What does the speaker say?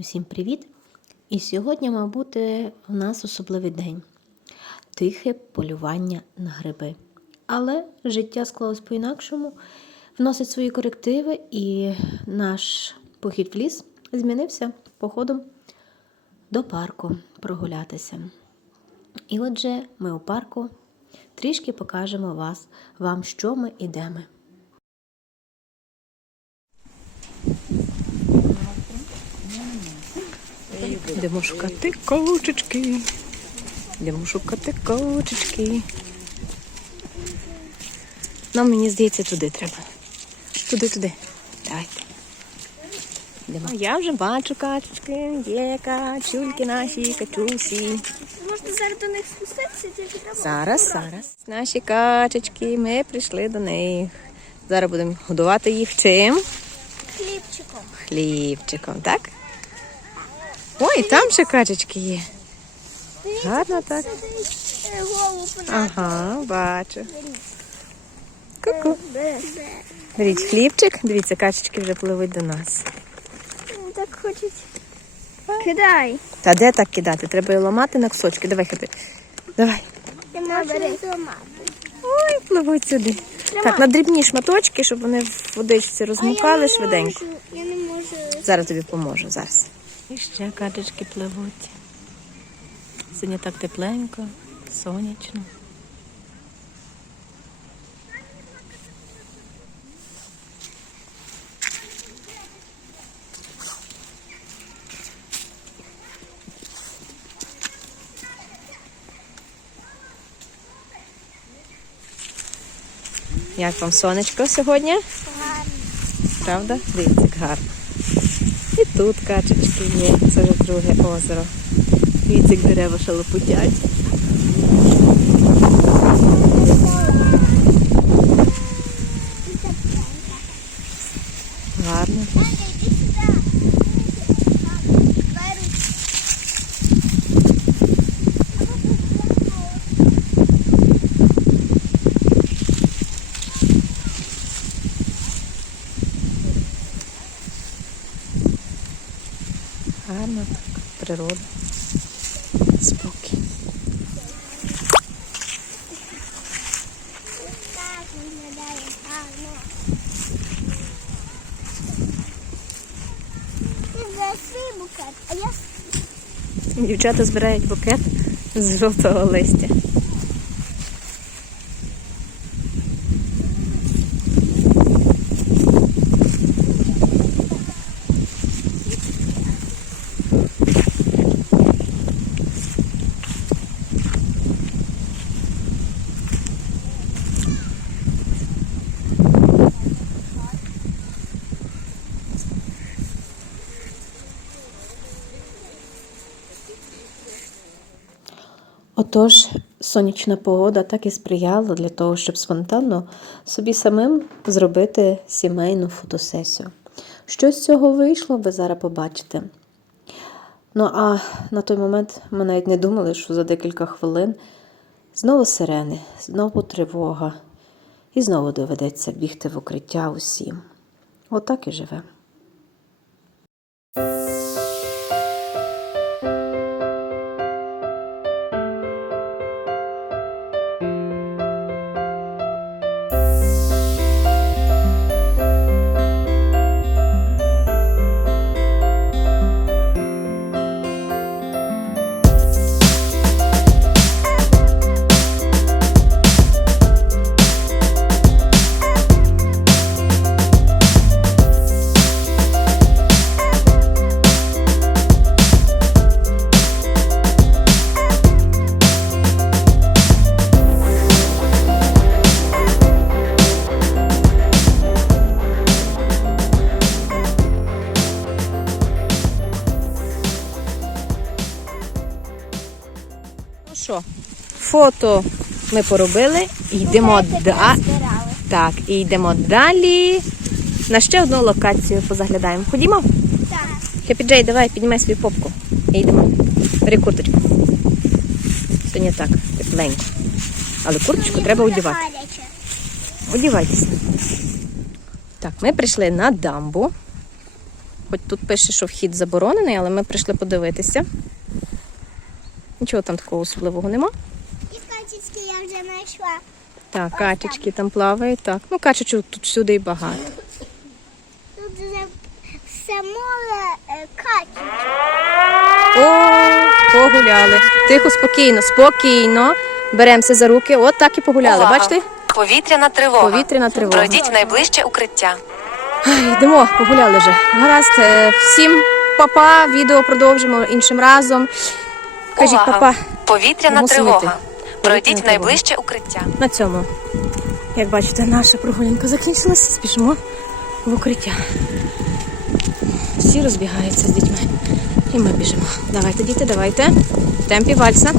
Усім привіт! І сьогодні, мав бути у нас особливий день тихе полювання на гриби. Але життя склалось по-інакшому, вносить свої корективи, і наш похід в ліс змінився походом до парку прогулятися. І отже, ми у парку трішки покажемо вас, вам, що ми і де ми. Йдемо шукати кочечки. Йдемо шукати кочечки. Нам, мені здається, туди треба. Туди, туди. Давайте. Йдемо. Я вже бачу качечки. Є качульки наші, качусі. Можна зараз до них спуститися, тільки треба. Зараз, зараз. Наші качечки, ми прийшли до них. Зараз будемо годувати їх чим? Хлібчиком. Хлібчиком, так? Ой, там ще качечки є. Гарно так. Е. Ага, бачу. Ку-ку. Бе. Беріть хлібчик. Дивіться, качечки вже пливуть до нас. Вони Так хочуть. Кидай. Та де так кидати? Треба її ламати на кусочки. Давай ходи. Давай. Ой, пливуть сюди. Так, на дрібні шматочки, щоб вони в водичці розмокали швиденько. Я не можу. Зараз тобі поможу, зараз. І ще качечки пливуть. Сьогодні так тепленько, сонячно. Як вам сонечко сьогодні? Правда? Дивіться, як гарно. Тут качечки є, це вже друге озеро. Віці дерева шалопутять. Гарно. Гарно так. Природа. Спокій. Дівчата збирають букет з жовтого листя. Отож, сонячна погода так і сприяла для того, щоб спонтанно собі самим зробити сімейну фотосесію. Що з цього вийшло, ви зараз побачите. Ну а на той момент ми навіть не думали, що за декілька хвилин знову сирени, знову тривога, і знову доведеться бігти в укриття усім. Отак і живе. Фото ми поробили, і йдемо да... Так, і йдемо далі. На ще одну локацію позаглядаємо. Ходімо? Так. Джей, давай, піднімай свою попку. І йдемо. Бери курточку. Сьогодні так, тепленько. Але курточку треба одягати. Одівайтеся. Так, ми прийшли на дамбу. Хоч тут пише, що вхід заборонений, але ми прийшли подивитися. Нічого там такого особливого нема. Качечки я вже знайшла. Так, качечки там плавають. Так. Ну, качечок тут всюди і багато. Тут вже все море е, качечок. О, погуляли. Тихо, спокійно, спокійно. Беремося за руки. От так і погуляли. Увага! Бачите? Повітряна тривога. Повітряна тривога. Пройдіть в найближче укриття. Ай, Йдемо, погуляли вже. Гаразд. Е, Всім папа. Відео продовжимо іншим разом. Кажіть, Увага! папа, Повітряна Мусимо тривога. Пройдіть найближче укриття. на цьому. Як бачите, наша прогулянка закінчилася. Спішимо в укриття. Всі розбігаються з дітьми. І ми біжимо. Давайте, діти, давайте. В темпі вальса.